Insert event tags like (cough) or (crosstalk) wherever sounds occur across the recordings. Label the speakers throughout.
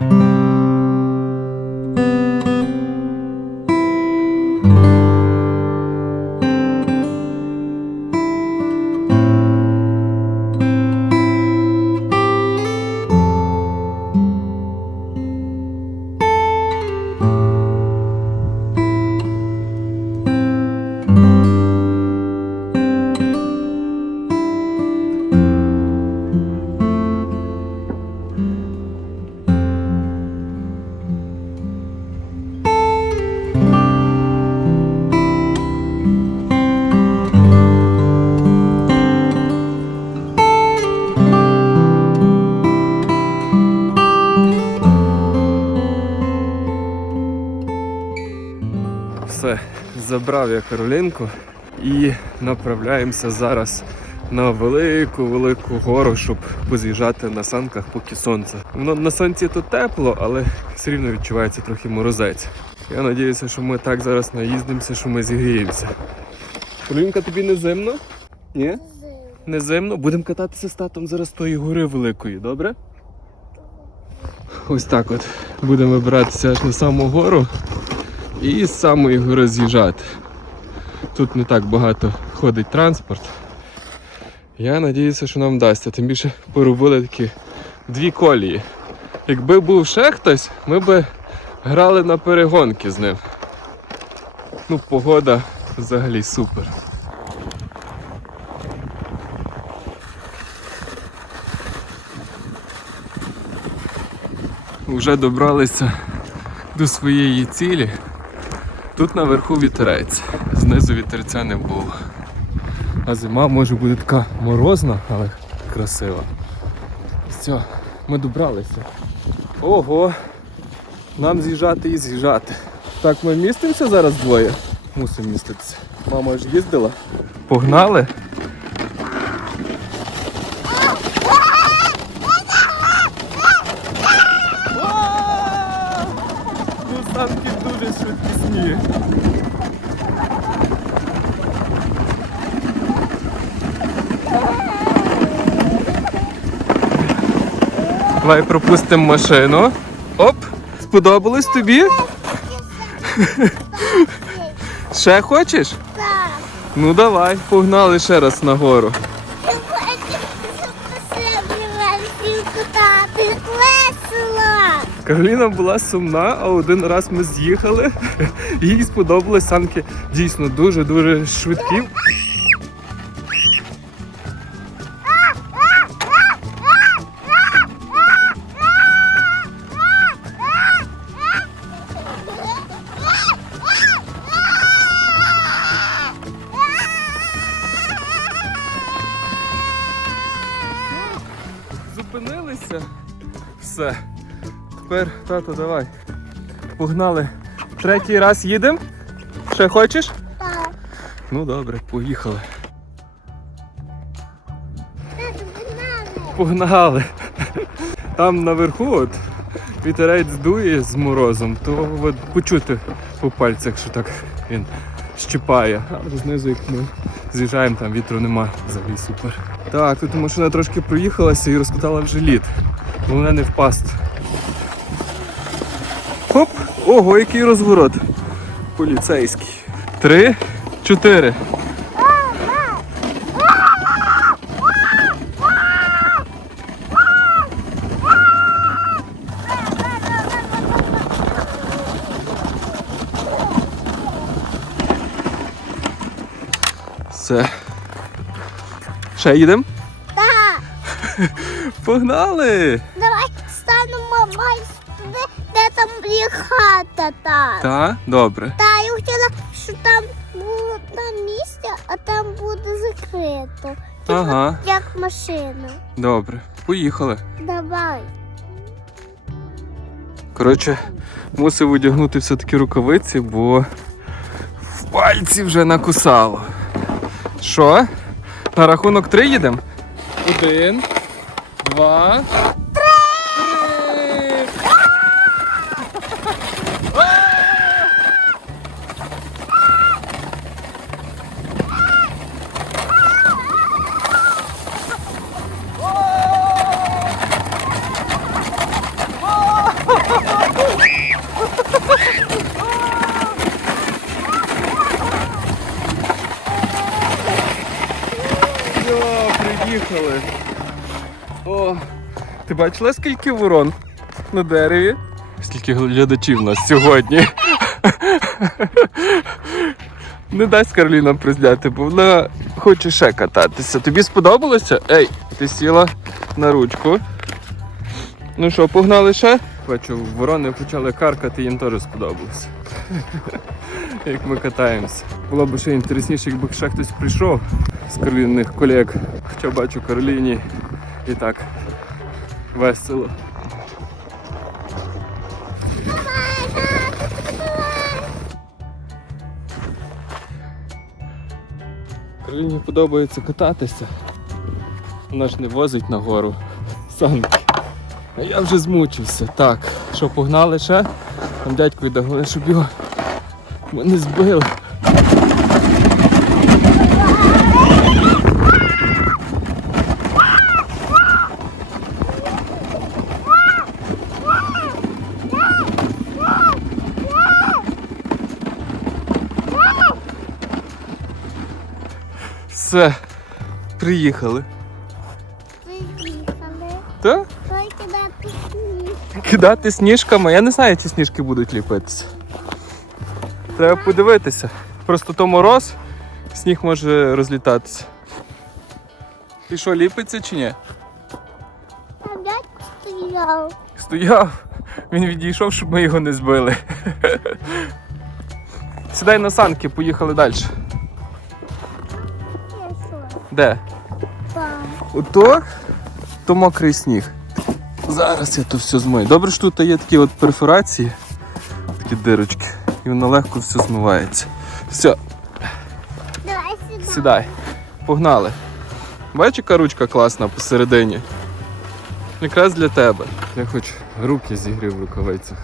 Speaker 1: Все, забрав я Каролінку і направляємося зараз на велику велику гору, щоб поз'їжджати на санках, поки сонце. Воно на сонці тут тепло, але все рівно відчувається трохи морозець. Я сподіваюся, що ми так зараз наїздимося, що ми зігріємося. Каролінка, тобі не зимно? Ні? Не зимно? Будемо кататися з татом зараз тої гори великої, добре? Ось так от. Будемо вибиратися на саму гору і з самої гори з'їжджати. Тут не так багато ходить транспорт. Я сподіваюся, що нам вдасться. Тим більше поробили такі дві колії. Якби був ще хтось, ми би грали на перегонки з ним. Ну, погода взагалі супер. Вже добралися до своєї цілі. Тут наверху вітерець, знизу вітерця не було. А зима може бути така морозна, але красива. Все, ми добралися. Ого! Нам з'їжджати і з'їжджати. Так, ми містимося зараз двоє? Мусимо міститися. Мама ж їздила. Погнали? Ну самки дуже швидкісні. Давай пропустимо машину. Оп! Сподобалось тобі? Ще хочеш?
Speaker 2: Так.
Speaker 1: Ну давай, погнали ще раз нагору. Кароліна була сумна, а один раз ми з'їхали. Їй сподобались санки дійсно дуже-дуже швидкі. Зупинилися. Все. Тепер, тато, давай. Погнали. Третій раз їдемо? Ще хочеш?
Speaker 2: Так.
Speaker 1: Ну добре, поїхали.
Speaker 2: Тату.
Speaker 1: Погнали. Там наверху от вітерець дує з морозом, то от почути по пальцях, що так він щипає. А знизу, як ми з'їжджаємо, там вітру нема, взагалі супер. Так, тут машина трошки проїхалася і розкатала вже лід. Головне не впасти. Хоп! Ого, який розворот. Поліцейський. Три, чотири. Все. Ще їдемо?
Speaker 2: Так. (laughs)
Speaker 1: Погнали!
Speaker 2: Давай станемо туди, де там є хата там.
Speaker 1: Так, добре.
Speaker 2: Та я хотіла, щоб там було там місце, а там буде закрито. Типу,
Speaker 1: Ага.
Speaker 2: Як машина.
Speaker 1: Добре. Поїхали.
Speaker 2: Давай.
Speaker 1: Коротше, мусив одягнути все-таки рукавиці, бо в пальці вже накусало. Що? На рахунок три їдемо? Один, два, Поїхали. О, Ти бачила, скільки ворон на дереві? Скільки глядачів у нас сьогодні. (laughs) Не дасть Кароліна приздяти, бо вона хоче ще кататися. Тобі сподобалося? Ей, ти сіла на ручку. Ну що, погнали ще? Бачу, ворони почали каркати, їм теж сподобалося. (laughs) Як ми катаємося. Було б ще інтересніше, якби ще хтось прийшов з Кароліних колег. Хоча бачу Кароліні і так весело. Кароліні подобається кататися. Вона ж не возить нагору санки. А я вже змучився. Так, що погнали ще? Там дядько головне, щоб його ми не збили. Все, приїхали.
Speaker 2: Приїхали.
Speaker 1: Так? Кидати сніжками. Я не знаю, ці сніжки будуть ліпитися. Треба подивитися. Просто то мороз, сніг може розлітатися. І що, ліпиться чи ні?
Speaker 2: Стояв.
Speaker 1: Стояв, він відійшов, щоб ми його не збили. Сідай на санки, поїхали далі. Де? Ото то мокрий сніг. Зараз я то все змию. Добре, що тут є такі от перфорації, такі дирочки, і воно легко все змивається. Все,
Speaker 2: Давай сюди.
Speaker 1: сідай. Погнали. Бачиш, яка ручка класна посередині. Якраз для тебе. Я хоч руки зігрів в рукавицях.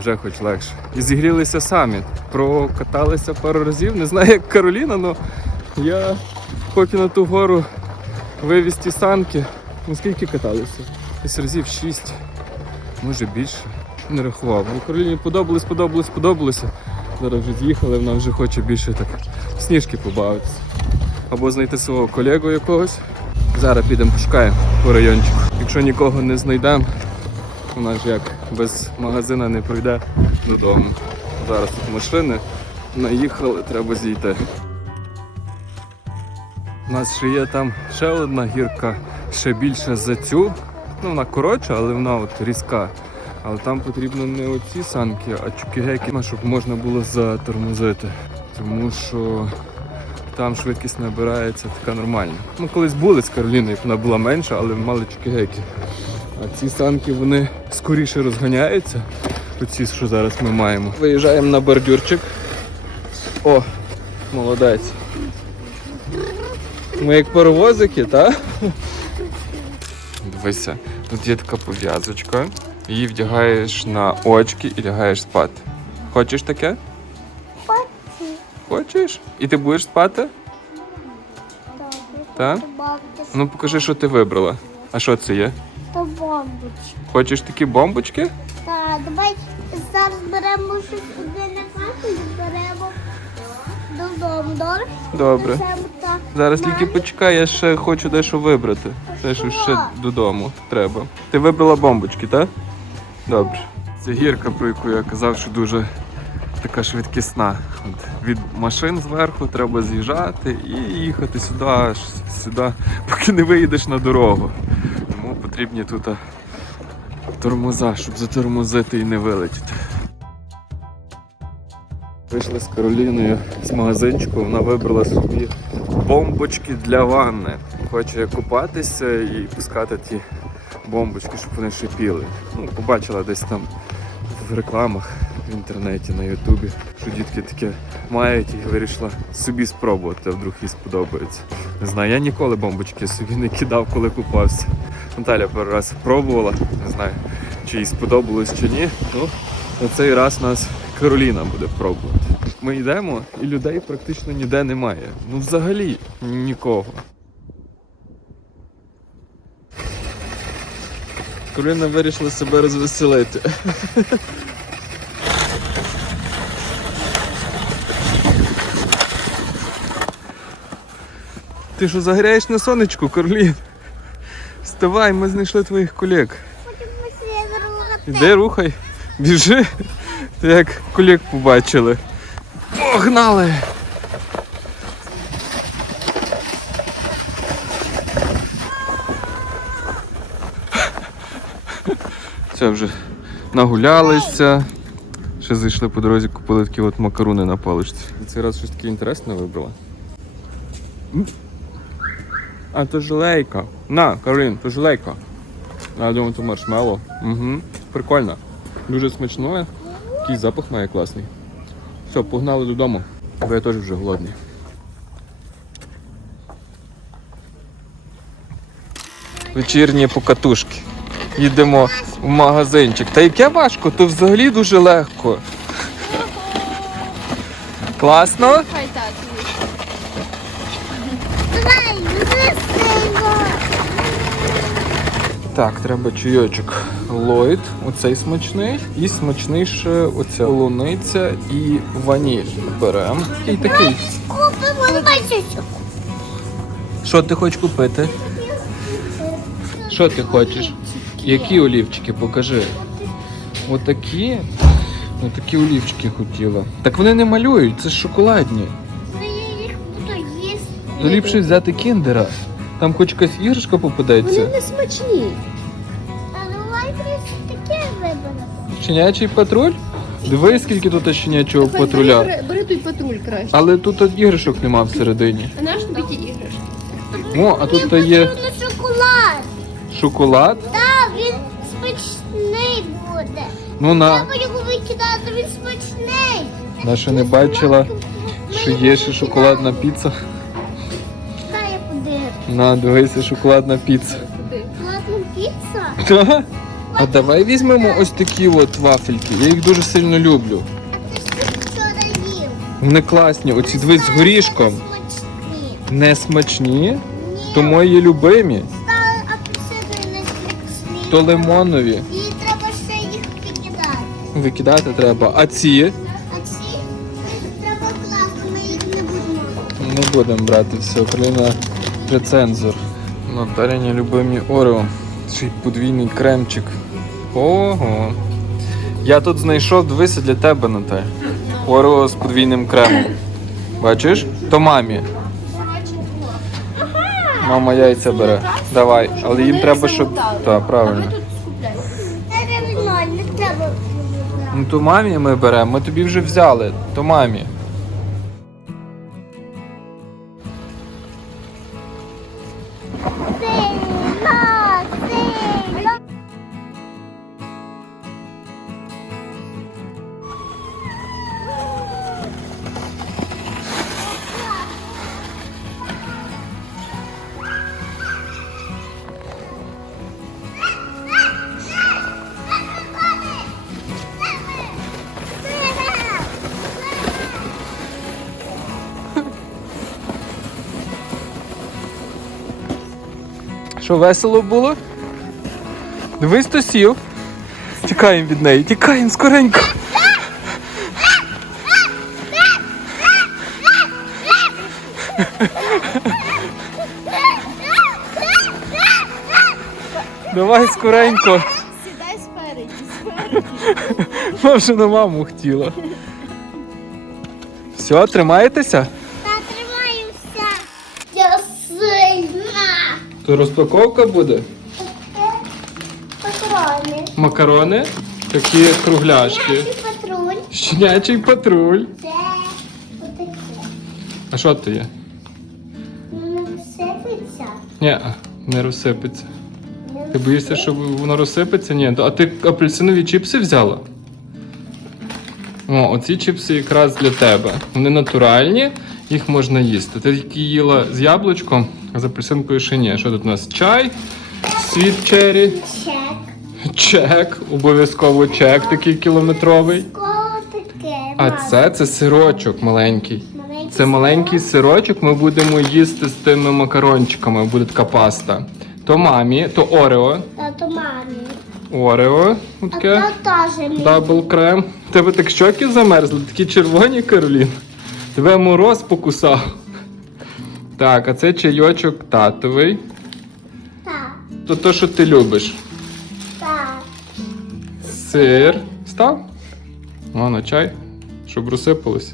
Speaker 1: Вже хоч легше. І зігрілися самі. Прокаталися пару разів. Не знаю, як Кароліна, але я поки на ту гору вивіз ті санки. Ну скільки каталися? Десь разів шість, може більше. Не рахував. Ну, Кароліні подобалось, подобалось, подобалося. Зараз вже з'їхали, вона вже хоче більше так сніжки побавитися. Або знайти свого колегу якогось. Зараз підемо пошукаємо по райончику. Якщо нікого не знайдемо, вона ж як без магазина не пройде додому. Зараз тут машини наїхали, треба зійти. У нас ще є там ще одна гірка, ще більше за цю. Ну, вона коротша, але вона от різка. Але там потрібно не оці санки, а чукігеки, щоб можна було затормозити. Тому що там швидкість набирається така нормальна. Ну, колись були з Кароліною, вона була менша, але мали чукігеки. А ці санки вони скоріше розганяються. Оці, що зараз ми маємо. Виїжджаємо на бордюрчик. О, молодець. Ми як паровозики, так? Дивися, тут є така пов'язочка. Її вдягаєш на очки і лягаєш спати. Хочеш таке?
Speaker 2: Хочу.
Speaker 1: Хочеш? І ти будеш спати? Так? Ну покажи, що ти вибрала. А що це є?
Speaker 2: То бомбочки.
Speaker 1: Хочеш такі бомбочки?
Speaker 2: Так, давай зараз беремо щось на хату і беремо додому. Добре?
Speaker 1: Добре. Зараз тільки почекай, я ще хочу дещо вибрати. Дещо ще додому треба. Ти вибрала бомбочки, так? Добре. Це гірка, про яку я казав, що дуже така швидкісна. От від машин зверху треба з'їжджати і їхати сюди, сюди, поки не виїдеш на дорогу. Тому потрібні тут тормоза, щоб затормозити і не вилетіти. Вийшли з Кароліною з магазинчику, вона вибрала собі бомбочки для ванни. Хоче купатися і пускати ті бомбочки, щоб вони шипіли. Ну, побачила десь там в рекламах в інтернеті, на Ютубі, що дітки таке мають і вирішила собі спробувати, а вдруг їй сподобається. Не знаю, я ніколи бомбочки собі не кидав, коли купався. Наталя перший раз пробувала, не знаю, чи їй сподобалось чи ні. Ну, на цей раз нас Кароліна буде пробувати. Ми йдемо і людей практично ніде немає. Ну взагалі нікого. Кароліна вирішила себе розвеселити. Ти що загоряєш на сонечку, Каролін? Давай, ми знайшли твоїх колег. Іди, рухай, біжи. Ти як колег побачили. Погнали! Це вже нагулялися. Ще зайшли по дорозі, купили такі от макаруни на паличці. І цей раз щось таке інтересне вибрала. А то жилейка. На, Каролін, то жилейка. А, Я думаю, то маршмеллоу. Угу. Прикольно. Дуже смачне. Який запах має класний. Все, погнали додому. Бо я теж вже голодний. Вечірні покатушки. Їдемо в магазинчик. Та яке важко, то взагалі дуже легко. Класно?
Speaker 3: Так.
Speaker 1: Треба чайочок. Ллойд, оцей смачний. І смачніше оця полуниця і ваніль. Беремо. І такий.
Speaker 2: Купимо, давай.
Speaker 1: Що ти хочеш купити? Що ти хочеш? Які олівчики? Покажи. Отакі. Отакі олівчики хотіла. Так вони не малюють, це ж шоколадні.
Speaker 2: Ну, я їх буду їсти.
Speaker 1: То ліпше взяти кіндера. Там хоч якась іграшка
Speaker 3: Вони не смачні.
Speaker 2: А давай просто таке виберемо.
Speaker 1: Щенячий патруль? Дивись, скільки тут щенячого
Speaker 3: Хай
Speaker 1: патруля.
Speaker 3: Бери, бери той патруль краще.
Speaker 1: Але тут от іграшок нема всередині.
Speaker 3: А наш такі іграшки?
Speaker 1: О, а тут то є
Speaker 2: шоколад.
Speaker 1: шоколад. Ну на.
Speaker 2: Треба його викидати, він смачний.
Speaker 1: Наша не бачила, що є ще шоколадна піца.
Speaker 2: Та я подивлюсь.
Speaker 1: На, дивися, шоколадна піца.
Speaker 2: Шоколадна піца?
Speaker 1: Та? А давай візьмемо ось такі от вафельки. Я їх дуже сильно люблю.
Speaker 2: А ти вчора їв.
Speaker 1: Вони класні, оці дивись з горішком.
Speaker 2: Смачні.
Speaker 1: Не смачні,
Speaker 2: Ні,
Speaker 1: то мої любимі,
Speaker 2: та апельсини не смачні.
Speaker 1: то лимонові.
Speaker 2: І викидати.
Speaker 1: Треба. А ці
Speaker 2: А ці треба класти, ми їх не будемо.
Speaker 1: не будемо брати все. Україна рецензор. Наталяні любимі Орео. Ще й подвійний кремчик. Ого. Я тут знайшов, дивися для тебе, Наталь. Орео з подвійним кремом. Бачиш? То мамі. Мама яйця бере. Давай. Але їм треба, щоб. Так, правильно.
Speaker 3: Тут скупляємо.
Speaker 2: Треба не треба.
Speaker 1: Ну то мамі ми беремо, ми тобі вже взяли, то мамі. Що весело було? Дивись, то сів. Тікаємо від неї, тікаємо скоренько. Давай скоренько.
Speaker 3: Сідай спереді, спереді.
Speaker 1: Вона вже на маму хотіла. Все, тримаєтеся?
Speaker 2: Та тримаюся. Я сильна.
Speaker 1: То розпаковка буде.
Speaker 2: Патрони.
Speaker 1: Макарони, такі кругляшки.
Speaker 2: Наші патруль.
Speaker 1: Щенячий патруль.
Speaker 2: Це отаке.
Speaker 1: А що то є?
Speaker 2: Воно висипеться.
Speaker 1: Ні, не розсипеться. Ти боїшся, що воно розсипеться? Ні. А ти апельсинові чіпси взяла? О, оці чіпси якраз для тебе. Вони натуральні, їх можна їсти. Ти які їла з яблучком, а з апельсинкою ще ні. Що тут у нас? Чай, світ черрі,
Speaker 2: Чек.
Speaker 1: чек, обов'язково чек такий кілометровий. А це, це сирочок маленький.
Speaker 2: Маленький
Speaker 1: Це маленький сирочок, ми будемо їсти з тими макарончиками, буде така паста. То мамі, то Орео.
Speaker 2: Тато мамі.
Speaker 1: Орео.
Speaker 2: А
Speaker 1: Таке.
Speaker 2: то теж.
Speaker 1: Дабл крем. Тебе так щоки замерзли, такі червоні, Каролін. Тебе мороз покусав. Так, а це чайочок татовий.
Speaker 2: Так.
Speaker 1: то, то що ти любиш.
Speaker 2: Так.
Speaker 1: Сир. Став? О, чай, щоб розсипалось.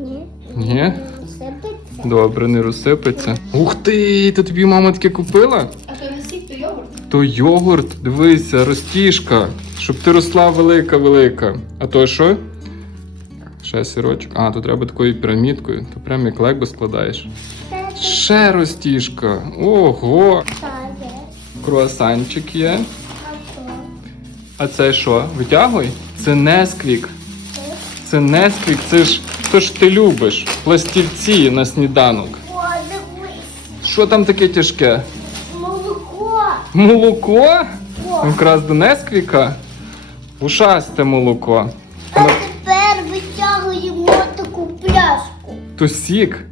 Speaker 2: Ні.
Speaker 1: Ні?
Speaker 2: Не сипеться.
Speaker 1: Добре, не розсипеться. Ух ти! То тобі мама таке купила?
Speaker 3: А то не сік, то йогурт.
Speaker 1: То йогурт, дивися, розтіжка. Щоб ти росла велика-велика. А то що? Ще сирочок. А, то треба такою пірамідкою. То прям як лего складаєш. Ще розтіжка. Ого! Круасанчик є.
Speaker 2: А
Speaker 1: це що? Витягуй? Це несквік. Це несквік, це ж то ж ти любиш. Пластівці на сніданок. Що там таке тяжке?
Speaker 2: Молоко.
Speaker 1: Молоко? Якраз до несквіка? Ушасте молоко. То сік.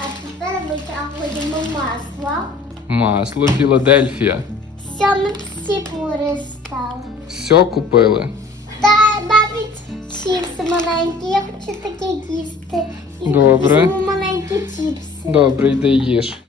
Speaker 2: А тепер витягуємо масло.
Speaker 1: Масло Філадельфія.
Speaker 2: Все ми всі перестали.
Speaker 1: Все купили.
Speaker 2: Та навіть чіпси маленькі. Я хочу таке їсти. І
Speaker 1: Добре.
Speaker 2: візьму маленькі чіпси.
Speaker 1: Добре, йди їж.